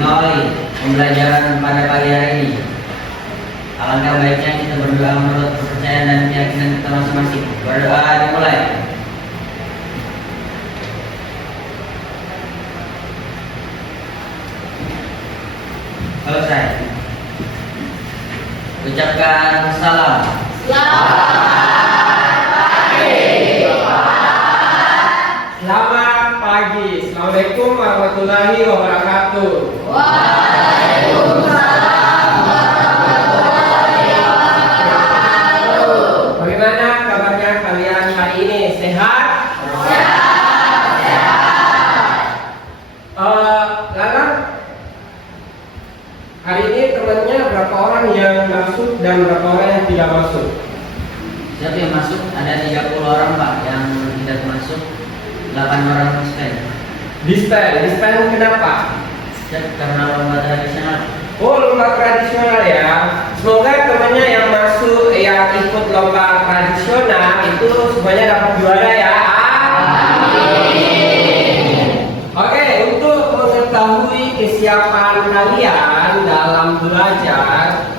mengawali pembelajaran pada pagi hari ini. Alangkah baiknya kita berdoa menurut kepercayaan dan keyakinan kita masing-masing. Berdoa dimulai. Selesai. Ucapkan salam. Selamat pagi. Assalamualaikum warahmatullahi wabarakatuh. Bagaimana kabarnya kalian hari ini? Sehat? Lala, hari ini temannya berapa orang yang masuk dan berapa orang yang tidak masuk? Siapa yang masuk? Ada 30 orang Pak, yang tidak masuk 8 orang stand. Dispen kenapa? Karena lomba tradisional. Oh, lomba tradisional ya. Semoga temannya yang masuk, yang ikut lomba tradisional itu semuanya dapat juara ya. Oke, untuk mengetahui kesiapan kalian dalam belajar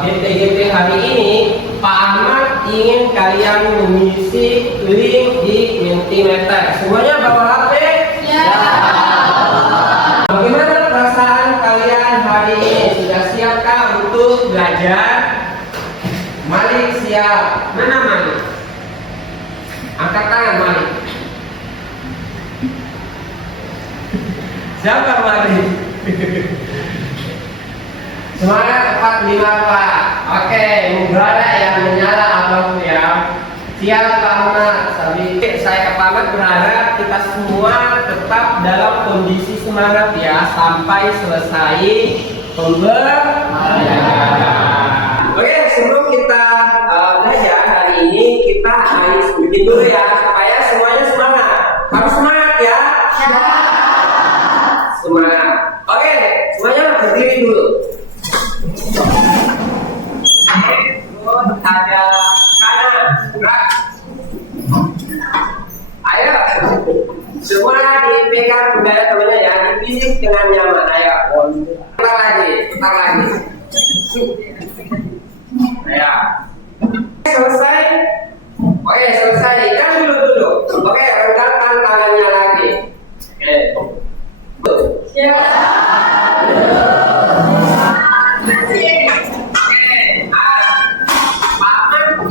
GTGT hari ini, Pak Ahmad ingin kalian mengisi link di Mentimeter. Semuanya bawa HP? Ya. Bagaimana perasaan kalian hari ini? Sudah siapkah untuk belajar? Malik siap. Mana Malik? Angkat tangan Malik. Siapa Malik? Semangat 45 Pak. Oke, mubara yang menyala abang ya. Siap Pak Ahmad. Saya Pak Ahmad berharap kita semua tetap dalam kondisi semangat ya sampai selesai pembelajaran. Oke, sebelum kita belajar hari ini, kita harus bikin dulu ya supaya semuanya semangat. Harus semangat ya. Semangat. Oke, semuanya berdiri dulu. Ada kanan, gerak. Ayo, semua dipegang udara temannya ya, dipisik dengan nyaman. Ayo, putar lagi. Ayo. Selesai. Oke, selesai. Jangan duduk. Oke, regangkan tangannya lagi. Oke. Siap.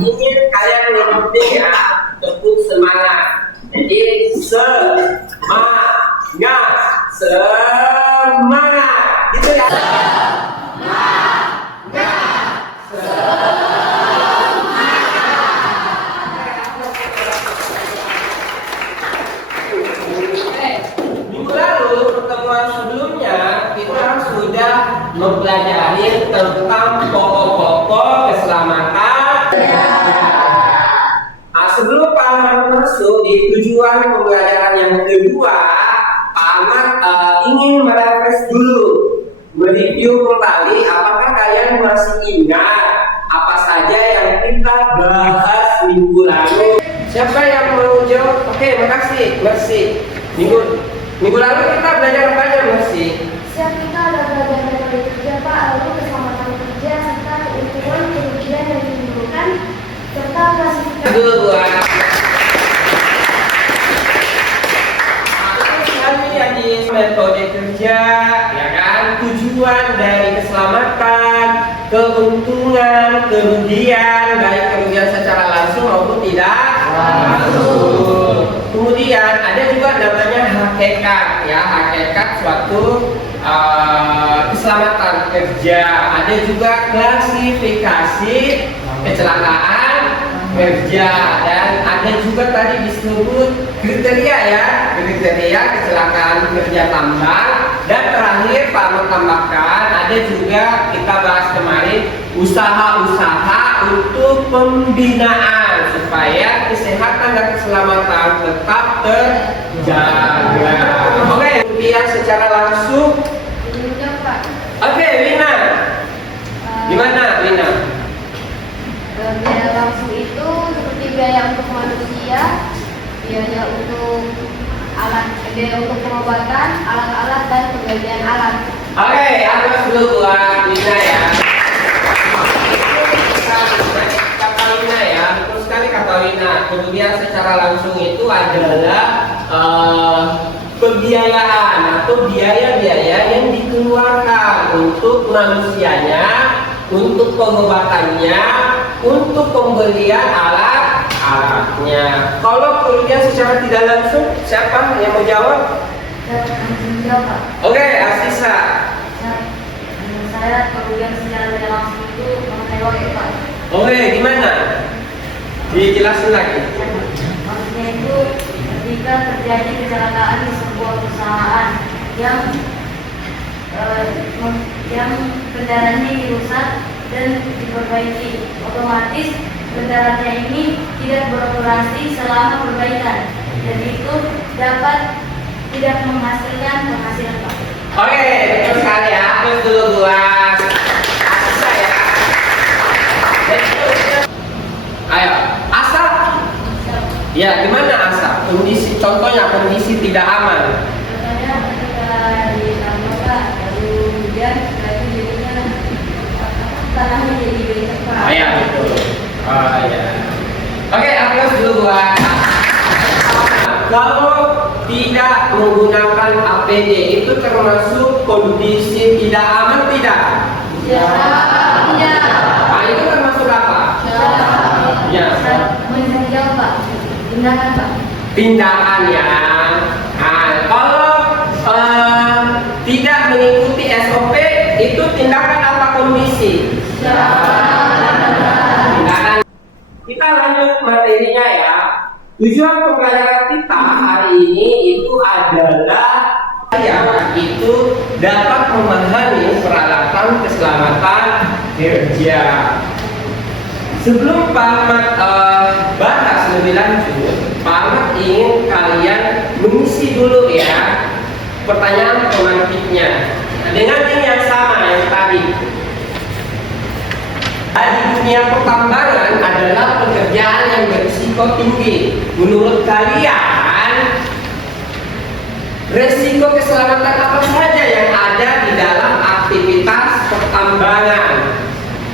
Ingin kalian mengikuti ya, tepuk semangat. Jadi semangat, gitu ya. Minggu lalu pertemuan sebelumnya kita sudah mempelajari tentang pokok-pokok keselamatan. Sebelum Pak Ahmad masuk di tujuan pembelajaran yang kedua, Pak Ahmad ingin merefresh dulu, mereview kembali apakah kalian masih ingat apa saja yang kita bahas minggu lalu. Siapa yang mau jawab? Oke, makasih, Mercy. Minggu lalu kita belajar apa aja, Mercy? Siap, kita ada belajar metode kerja Pak, lalu keselamatan kerja serta keuntungan kerugian yang ditimbulkan serta klasifikasi. Dulu buat metode kerja, ya kan? Tujuan dari keselamatan, keuntungan, kerugian, baik kerugian secara langsung maupun tidak langsung. Kemudian ada juga namanya hakikat, ya, hakikat suatu keselamatan kerja. Ada juga klasifikasi kecelakaan kerja, dan ada juga tadi disebut kriteria ya, kriteria kecelakaan kerja tambang, dan terakhir Pak menambahkan ada juga kita bahas kemarin usaha-usaha untuk pembinaan supaya kesehatan dan keselamatan tetap terjaga. Oke, kemudian secara langsung. Oke, Wina. Gimana Wina? Biaya langsung itu seperti biaya untuk manusia, biaya untuk biaya untuk pengobatan, alat-alat dan pembagian alat. Oke, atas dulu buat Lina ya. Kata Lina ya, betul sekali kata Lina. Kemudian secara langsung itu adalah pembiayaan atau biaya-biaya yang dikeluarkan untuk manusianya, untuk pengobatannya, untuk pembelian alat-alatnya. Kalau kemudian secara tidak langsung, siapa yang mau jawab? Menjawab, Pak. Oke, Asisa. Saya kerugian secara tidak langsung itu mengenai uang ya, Pak. Oke, gimana? Dijelasin lagi. Maksudnya itu ketika terjadi kecelakaan di sebuah perusahaan yang kendaraannya dirusak dan diperbaiki, otomatis kendaraannya ini tidak beroperasi selama perbaikan dan itu dapat tidak menghasilkan penghasilan, Pak. Oke, betul sekali ya. Terus dulu buat Asisa ya. Ayo, Asa. Ya, gimana Asa? Contohnya kondisi tidak aman. Contohnya ketika di tambang lalu hujan, lalu jadinya tanahnya jadi becek, Pak. Oh ya, betul. Oh ya. Oke, terus dulu buat kalau tidak menggunakan APD itu termasuk kondisi tidak aman tidak? Ya, ya. Nah, itu termasuk apa? Ya. Menjawab, Pak. Tindakan, Pak. Tindakan ya. Nah, kalau tidak mengikuti SOP itu tindakan apa kondisi? Tindakan. Kita lanjut materinya ya. Tujuan pembelajaran kita hari ini itu adalah itu dapat memahami peralatan keselamatan kerja. Sebelum Pak Ahmad bahas lebih lanjut, Pak Ahmad ingin kalian mengisi dulu ya pertanyaan pemantiknya dengan ini yang sama yang tadi. Di dunia pertambangan adalah pekerjaan yang berisiko tinggi. Menurut kalian, resiko keselamatan apa saja yang ada di dalam aktivitas pertambangan?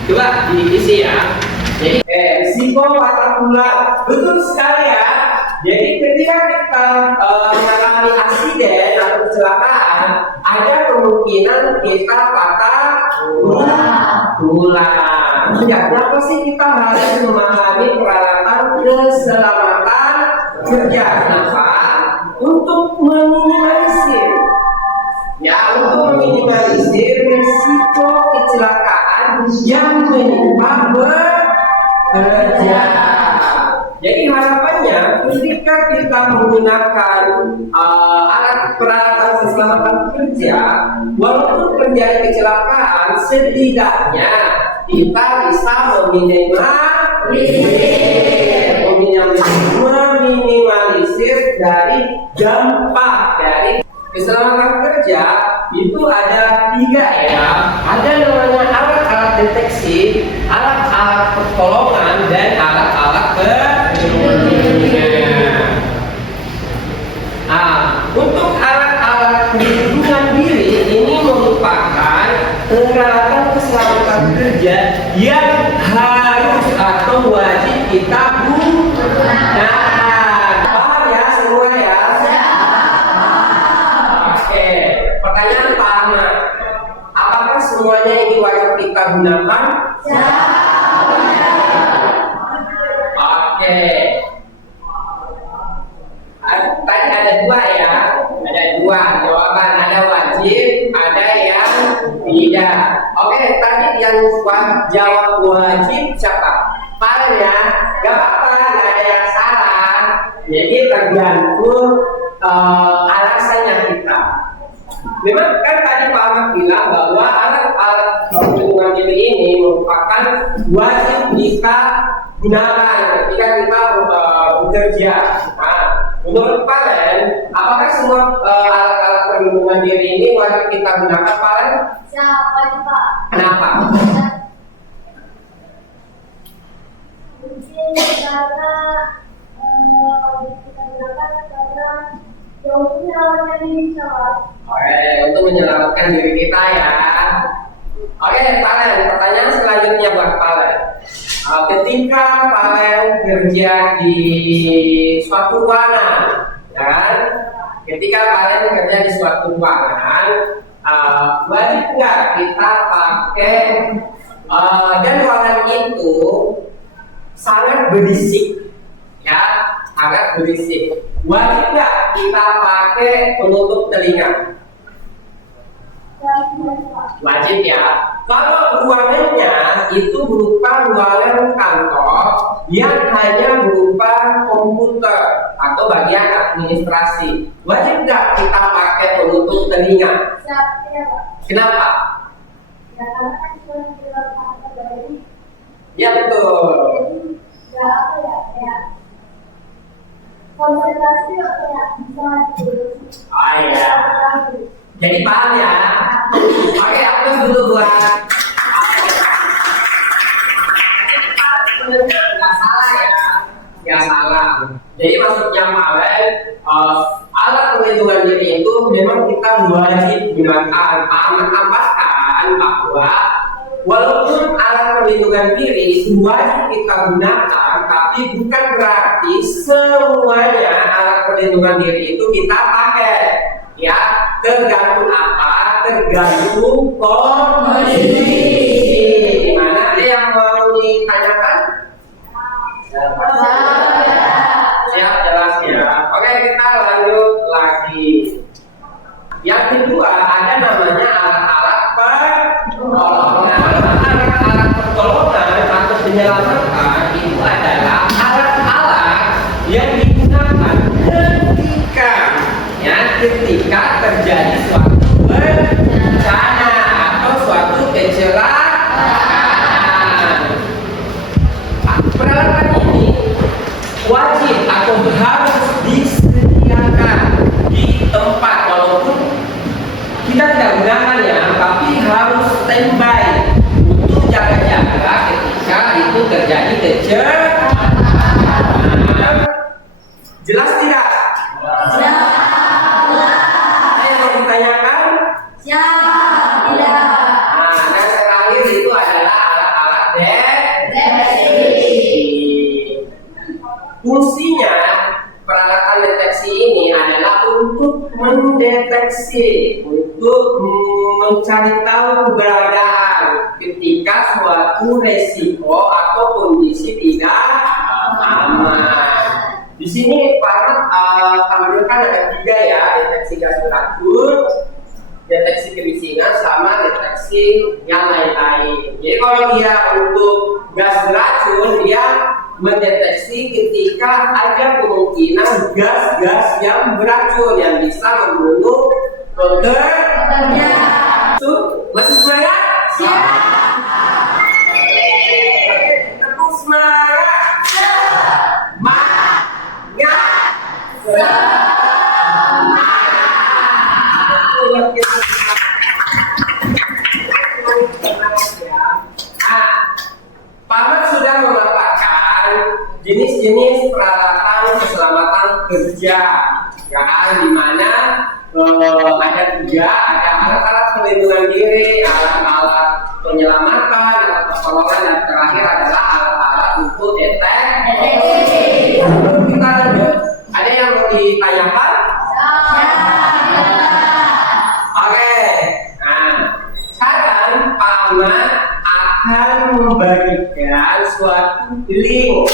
Coba diisi ya. Jadi risiko patah tulang, betul sekali ya. Jadi ketika kita mengalami aksiden atau kecelakaan, ada kemungkinan kita patah tulang. Ya, kenapa sih kita harus memahami peralatan keselamatan kerja? Kenapa? Untuk meminimalisir, untuk meminimalisir risiko kecelakaan yang menimpa bekerja. Jadi harapannya ketika kita menggunakan alat peralatan keselamatan kerja, walaupun terjadi kecelakaan, setidaknya kita bisa meminimalisir dari dampak dari keselamatan kerja. Itu ada 3 ya. Ada namanya alat-alat deteksi, alat-alat pertolongan, dan alat-alat perlindungan. Untuk alat-alat perlindungan diri ini merupakan peralatan keselamatan kerja yang harus atau wajib kita gunakan. Paham ya semua ya? Oke, pertanyaan Pak Ahmad, apakah semuanya ini wajib kita gunakan? Oke. Tadi ada 2 ya, ada 2 jawaban, ada wajib, ada yang tidak. Oke, tadi yang jawab wajib siapa? Paham ya? Gak apa-apa, gak ada yang salah. Jadi tergantung alasannya kita. Memang kan tadi Pak Ahmad bilang bahwa alat-alat perlindungan diri ini merupakan wajib kita gunakan ketika kita bekerja. Menurut kalian, apakah semua alat-alat perlindungan diri ini wajib kita gunakan, Pak? Siapa, Pak? Kenapa? Mungkin karena kita gunakan karena Untuk menyelamatkan diri kita. Oke, untuk menyelamatkan diri kita ya. Oke, Palen, pertanyaan selanjutnya buat Palen. Ketika Palen kerja di suatu ruangan, ya kan? Ketika Palen kerja di suatu ruangan, wajib nggak kita pakai dan ruangan itu sangat berisik, ya, sangat berisik. Wajib nggak kita pakai penutup telinga? Wajib ya. Kalau ruangannya itu berupa ruangan kantor yang hanya berupa komputer atau bagian administrasi, wajib nggak kita pakai penutup telinga? Kenapa? Ya karena kan cuma di dalam kantor dari. Ya betul. Jadi nggak apa ya, kayak konsentrasi kayak bisa gitu. Oh iya. Jadi paham ya. Oke, aku dulu buat nggak salah ya, nggak salah. Jadi maksudnya Palen, alat pelindungan diri itu memang kita wajib gunakan. Tambahkan bahwa walaupun alat pelindungan diri itu wajib kita gunakan, tapi bukan berarti semuanya alat pelindungan diri itu kita pakai. Ya, tergantung apa? Tergantung kondisi. Gimana? Ada yang mau ditanyakan? Siap, jelas ya. Oke, kita lanjut lagi. Yang kedua ada namanya alat-alat pertolongan. Alat-alat pertolongan atau penyelamatan itu adalah alat-alat yang digunakan ketika terjadi suatu bencana atau suatu kecelakaan. Peralatan ini wajib atau harus disediakan di tempat, walaupun kita tidak gunakannya, tapi harus standby untuk jaga-jaga ketika itu terjadi kecelakaan. Jelas tidak? Jelas. Fungsinya peralatan deteksi ini adalah untuk mendeteksi, untuk mencari tahu keberadaan ketika suatu resiko atau kondisi tidak aman. Di sini para tampilkan ada 3 ya: deteksi gas beracun, deteksi kemisingan, sama deteksi yang lain-lain. Jadi kalau dia untuk gas beracun, dia mendeteksi ketika ada kemungkinan gas-gas yang beracun yang bisa membunuh pekerja. Masih semangat? Siap. Tepuk semangat. Paman sudah mengatakan jenis-jenis peralatan keselamatan kerja, ya kan? Di mana ada 3, ada alat-alat pelindungan diri, alat-alat penyelamatan, alat pertolongan, dan terakhir adalah alat-alat untuk deteksi. Kita lanjut. Ada yang mau ditanyakan? Oke. Nah, sekarang Paman akan membagikan suatu link,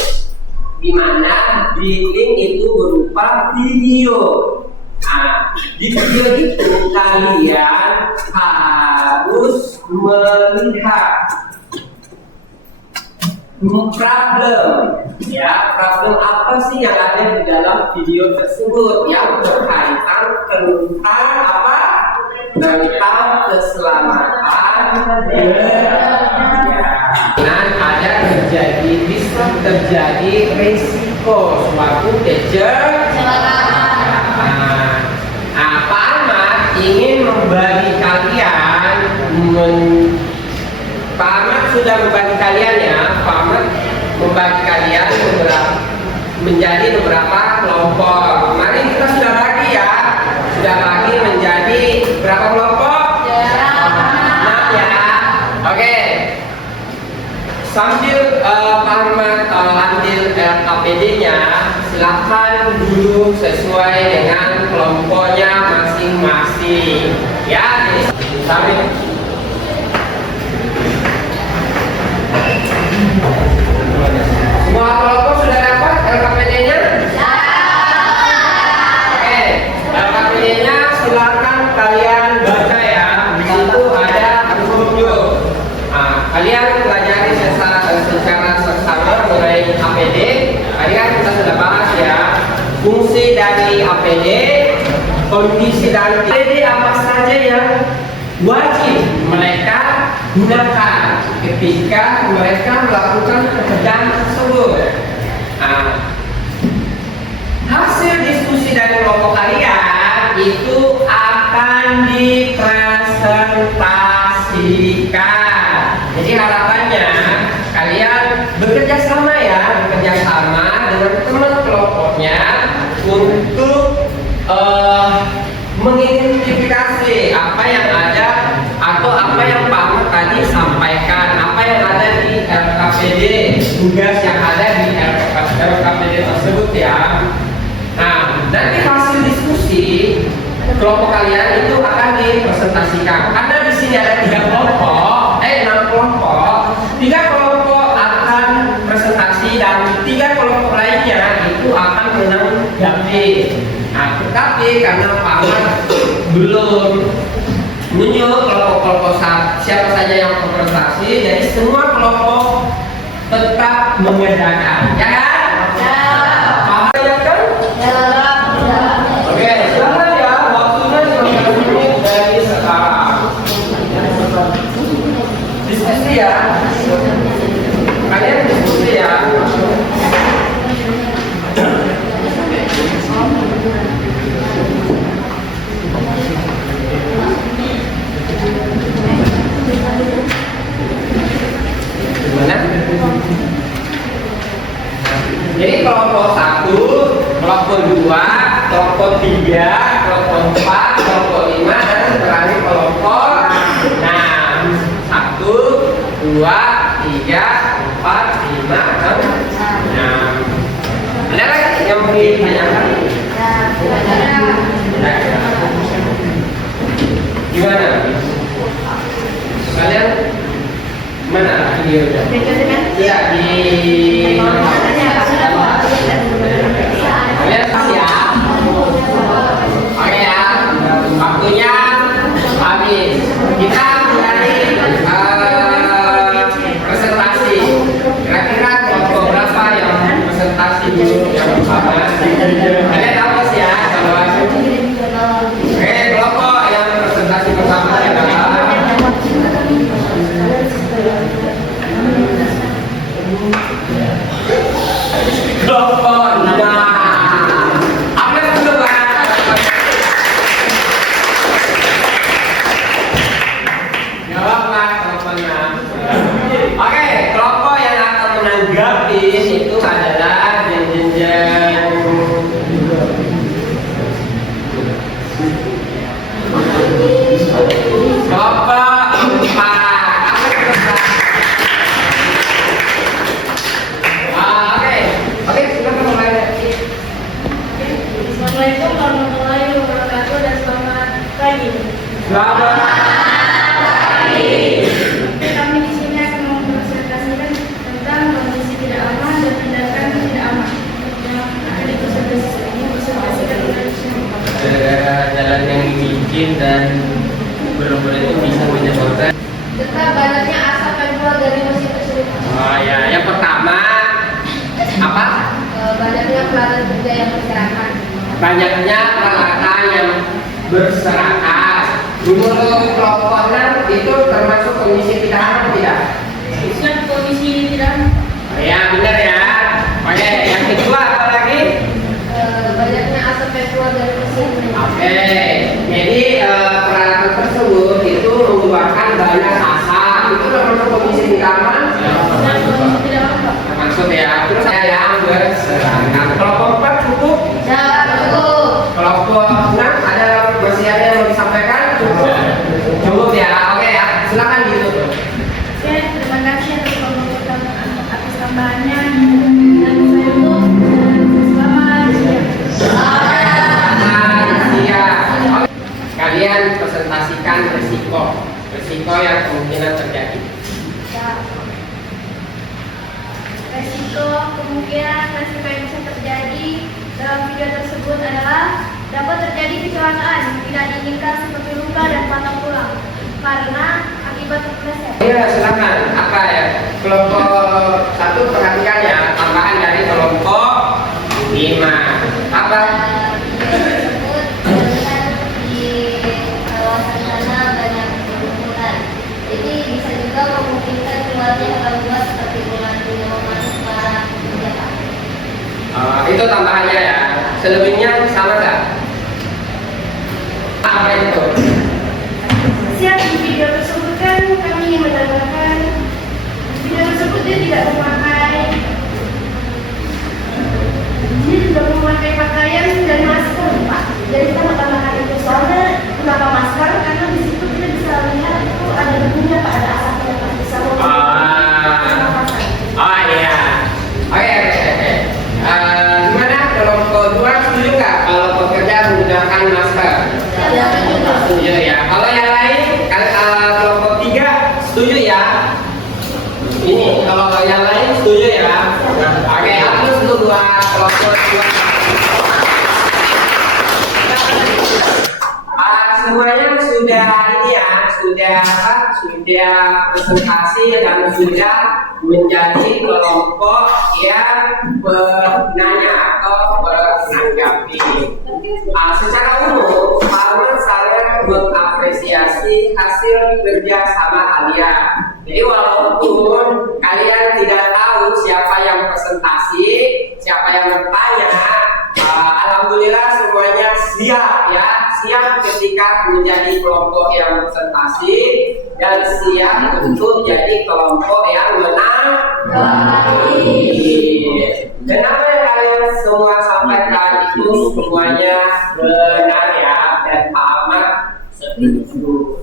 di mana di link itu berupa video. Nah, di video itu kalian harus melihat problem, ya, problem apa sih yang ada di dalam video tersebut yang berkaitan tentang apa? Tentang keselamatan kerja. Ada bisa terjadi risiko suatu kecelakaan. Nah, Pak Ahmad ingin membagi kalian, Pak Ahmad sudah membagi kalian ya. Pak Ahmad membagi kalian menjadi beberapa kelompok. Mari kita sudah bagi ya. sesuai dengan kelompoknya masing-masing. Ya, jadi sampai semua kelompok sudah dapat LKPD-nya? Oke, LKPD-nya silakan kalian baca ya. Di situ ada petunjuk. Nah, kalian pelajari secara seksama mengenai APD. Tadi kan kita sudah bahas ya, fungsi dari APD, kondisi dari APD apa saja yang wajib mereka gunakan ketika mereka melakukan pekerjaan tersebut. Nah, hasil diskusi dari kelompok kalian itu akan dipresentasikan. Jadi harapannya kalian bekerja sama ya, bekerja sama dengan teman kelompoknya untuk mengidentifikasi apa yang ada atau apa yang Pak Ahmad tadi sampaikan, apa yang ada di LKPD, tugas yang ada di LKPD tersebut ya. Nah, nanti hasil diskusi kelompok kalian itu akan dipresentasikan. Karena di sini ada 6 kelompok, 3 kelompok akan presentasi dan 3 kelompok lainnya itu akan menanggapi. Nah, tetapi karena Pak Ahmad belum menunjuk kelompok-kelompok siapa saja yang berprestasi, jadi semua kelompok tetap mengerjakan, ya kan? Ya. Paham ya kan? Ya. Oke, silakan ya, waktunya 15 menit dari sekarang. Diskusi ya. Kalian diskusi ya. Gimana? Jadi kelompok 1, kelompok 2, kelompok 3, kelompok 4, kelompok 5 dan terakhir kelompok 6. 1, 2, 3, 4, 5, 6. Ada lagi yang mau ditanyakan? Gimana? Kalian mana videonya? Iya di. Kalian siap? Oke ya. Waktunya habis. Kita mulai presentasi. Kira-kira kelompok berapa yang presentasi dulu yang pertama? Kalian hapus ya kalau. Oke, kelompok yang presentasi pertama adalah kelompok 6. Apa yang dulu Pak? Jawablah kelompok 6. Oke, kelompok yang akan menanggapi itu adalah jenjang kelompok 4. Oke, silakan mulai. Assalamualaikum warahmatullahi wabarakatuh dan selamat pagi. Selamat pagi. Kami di sini akan mempresentasikan tentang kondisi tidak aman dan tindakan tidak aman yang akan dipresentasikan oleh jalan yang licin dan benar-benar itu bisa menyebabkan serta banyaknya asap yang keluar dari mesin tersebut. Oh ya, yang pertama apa? Banyaknya pelanggan kerja yang berserakan. Banyaknya peralatan yang berserakan. Menurut kelompok 6 itu termasuk kondisi tidak aman tidak? Siap kondisi tidak aman. Ya benar ya. Oke, yang kedua apa lagi? Banyaknya asap yang keluar dari mesin. Oke, jadi peralatan tersebut itu mengeluarkan banyak asap. Itu termasuk kondisi tidak aman? Dan kondisi tidak aman, Pak. Termasuk ya. Terus saya yang berserakan. Kelompok 4 cukup? Ya, betul. Kelompok 6 ada masih ada yang mau disampaikan? Cukup ya. Oke ya. Silakan ditutup. Oke, terima kasih atas tambahannya. Dan saya tutup. Selamat siang. menjelaskan resiko yang kemungkinan terjadi. Resiko kemungkinan resiko yang bisa terjadi dalam video tersebut adalah dapat terjadi kecelakaan yang tidak diinginkan seperti luka dan patah tulang karena akibat terpeleset. Iya, silakan. Apa ya? Kelompok 1 perhatikan ya, tambahan dari kelompok 5. Apa? Video tersebut terlihat di kawasan sana banyak kerumunan. Jadi bisa juga memungkinkan keluarnya hal buat seperti ular gunungan para senjata. Itu tambahannya ya. Selebihnya sama nggak? Apa itu? Siap, di video tersebut kan kami ingin menanyakan video tersebut dia tidak memakai pakaian dan masker, Pak. Jadi kita menambahkan itu soalnya kenapa masker? Karena di situ kita bisa lihat itu ada debunya, Pak, ada asapnya, Pak. Bisa Oh iya. Oke. Gimana kelompok 2 setuju nggak kalau pekerja menggunakan masker? Setuju ya. Kalau yang lain, kelompok 3 setuju ya. Ini kalau yang lain setuju ya. Oke, hapus dulu buat kelompok 2. Semuanya sudah ini ya, sudah presentasi dan sudah menjadi kelompok yang penanya atau menanggapi. Secara umum, Parman sangat mengapresiasi hasil kerja sama kalian. Jadi walaupun kalian tidak tahu siapa yang presentasi, siapa yang bertanya, alhamdulillah semuanya siap ya, siap ketika menjadi kelompok yang presentasi dan siap untuk jadi kelompok yang menanggapi. Dan apa yang kalian semua sampaikan itu semuanya benar ya, dan Pak Ahmad setuju.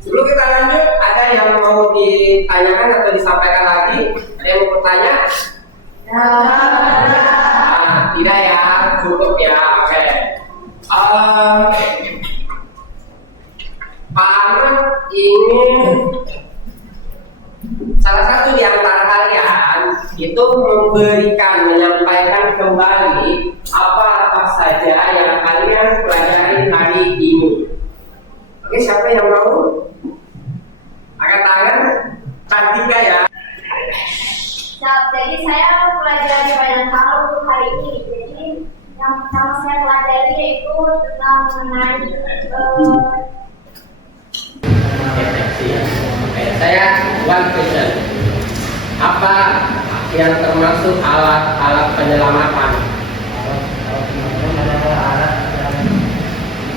Sebelum kita lanjut, ada yang mau ditanyakan atau disampaikan lagi? Ada yang mau bertanya? Tidak ya, cukup ya. Oke. Pak Ahmad ingin salah satu di antara kalian itu menyampaikan kembali apa saja yang kalian pelajari hari ini. Oke, siapa yang mau? Angkat tangan. Tiga ya. Jadi saya pelajari banyak hal untuk hari ini. Jadi yang pertama saya pelajari yaitu tentang mengenai Saya one question. Apa yang termasuk alat penyelamatan?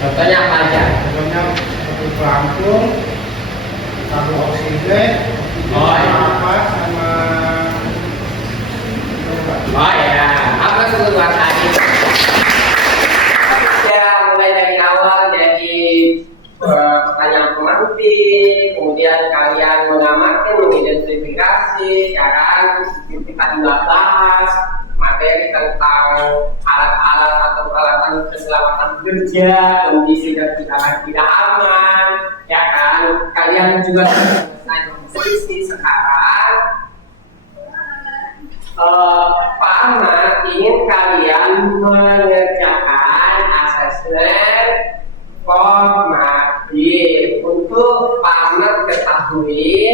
Contohnya apa aja? Contohnya pelampung, tabung oksigen, nafas sama ya, apa keseluruhan tadi? Ya, mulai dari awal dari pertanyaan pemantik, kemudian kalian mengamati, mengidentifikasi, ya kan? Kita juga bahas materi tentang alat-alat atau peralatan keselamatan kerja, kondisi dan tidak aman, ya kan? Kalian juga selesai posisi sekarang. Pak Ahmad ingin kalian mengerjakan asesmen formatif. Untuk Pak Ahmad ketahui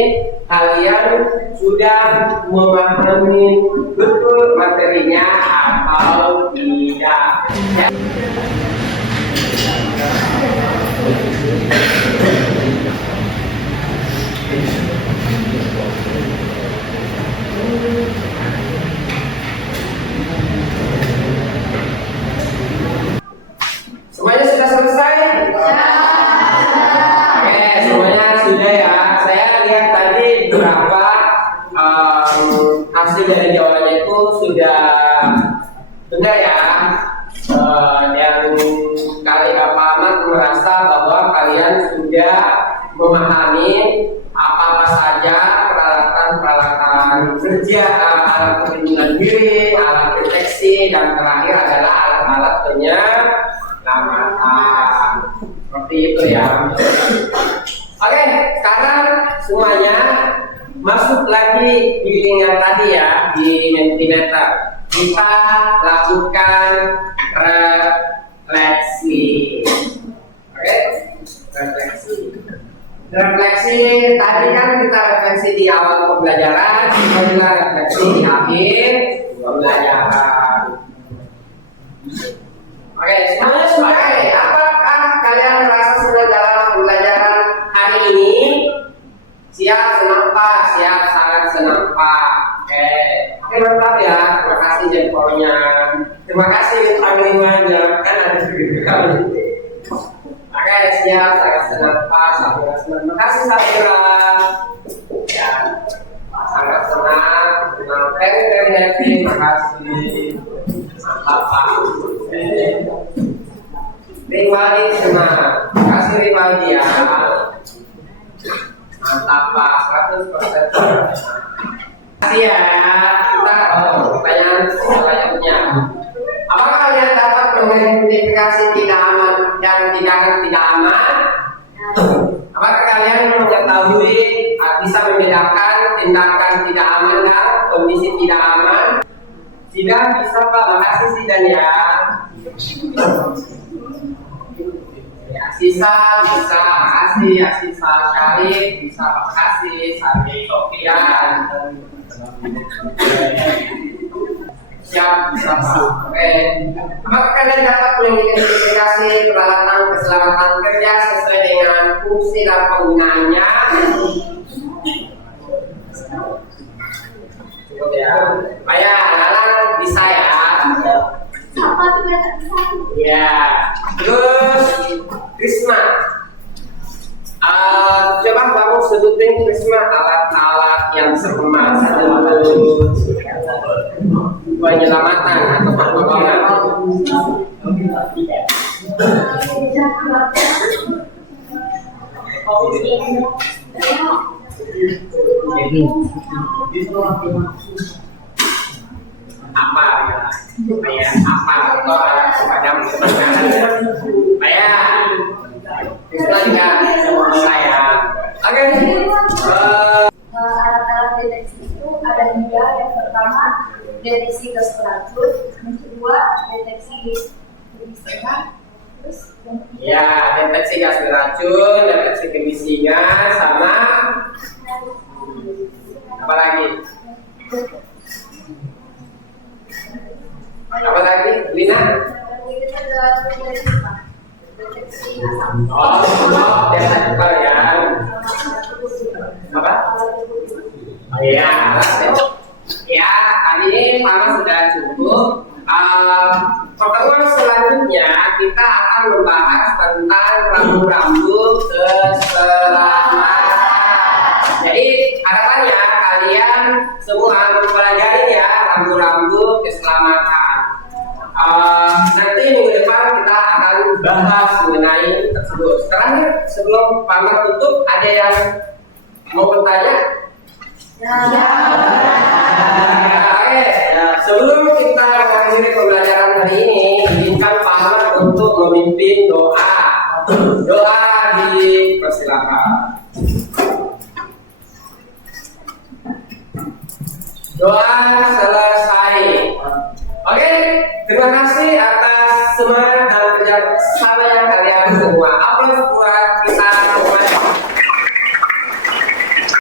kalian sudah memahami betul materinya atau tidak. Semuanya sudah selesai? Oke, semuanya sudah ya. Saya lihat tadi beberapa hasil dari jawabannya itu sudah benar ya. Dan Pak Ahmad merasa bahwa kalian sudah memahami apa saja peralatan kerja, alat perlindungan diri, alat deteksi, dan terakhir adalah alat-alat penyelamatan. Seperti itu. itu ya. Oke, sekarang semuanya masuk lagi di lingkar tadi ya, di Mentimeter. Kita lakukan refleksi. Oke, refleksi tadi kan kita refleksi di awal pembelajaran, kita juga refleksi di akhir pembelajaran. Oke, semuanya sebagai apakah kalian merasa senang dalam pembelajaran hari ini? Siap, senang Pak, siap, sangat senang Pak. Oke, mantap ya, terima kasih jempolnya. Terima kasih panglimanya, kan ada begitu kali. Oke, siap, sangat senang Pak, Safira senang. Terima kasih Safira. Ya, sangat senang, very happy, terima kasih. Mantap Pak. Riwali senang, terima kasih Riwali ya. Mantap Pak, 100%. Kasih ya. Kita pertanyaan selanjutnya. Apakah kalian dapat mengidentifikasi tidak aman dan tindakan tidak aman? Apakah kalian mengetahui bisa membedakan tindakan tidak aman dan kondisi tidak aman? Tidak bisa Pak, makasih Sidan ya. Ya, sisa bisa, makasih ya sisa Syarif, bisa makasih Sari Sofian. Siap, bisa Pak. Oke. Apakah kalian dapat mengidentifikasi peralatan keselamatan kerja sesuai dengan fungsi dan penggunaannya? Cukup ya. Ayah, Lalang bisa ya. Apa tuh nggak bisa? Ya, terus Krisma, coba kamu sebutin Krisma alat-alat yang serumat untuk penyelamatan atau pertolongan. Apa ya? Kayak apa atau alat pemadam kebakaran? Kayak Krisma juga bisa ya. Oke. Alat-alat deteksi itu ada 3. Yang pertama deteksi gas beracun, yang kedua deteksi kemisingan, terus Ya, deteksi gas beracun, deteksi kemisingan, sama apa lagi? Apa lagi, Lina? kita ada deteksi asap. Oh, deteksi ya. Apa? Oh iya, ya, tadi ini Mama sudah cukup. Pertemuan selanjutnya kita akan membahas tentang rambu-rambu keselamatan. Jadi harapannya kalian semua mempelajari ya rambu-rambu keselamatan. Nanti minggu depan kita akan bahas mengenai tersebut. Sekarang sebelum Paman tutup, ada yang mau bertanya? Oke, sebelum kita mengakhiri pembelajaran hari ini, izinkan Paman untuk memimpin doa. Doa dipersilakan. Doa selesai. Oke, terima kasih atas semangat dan kerja sama yang kalian semua. Aplaus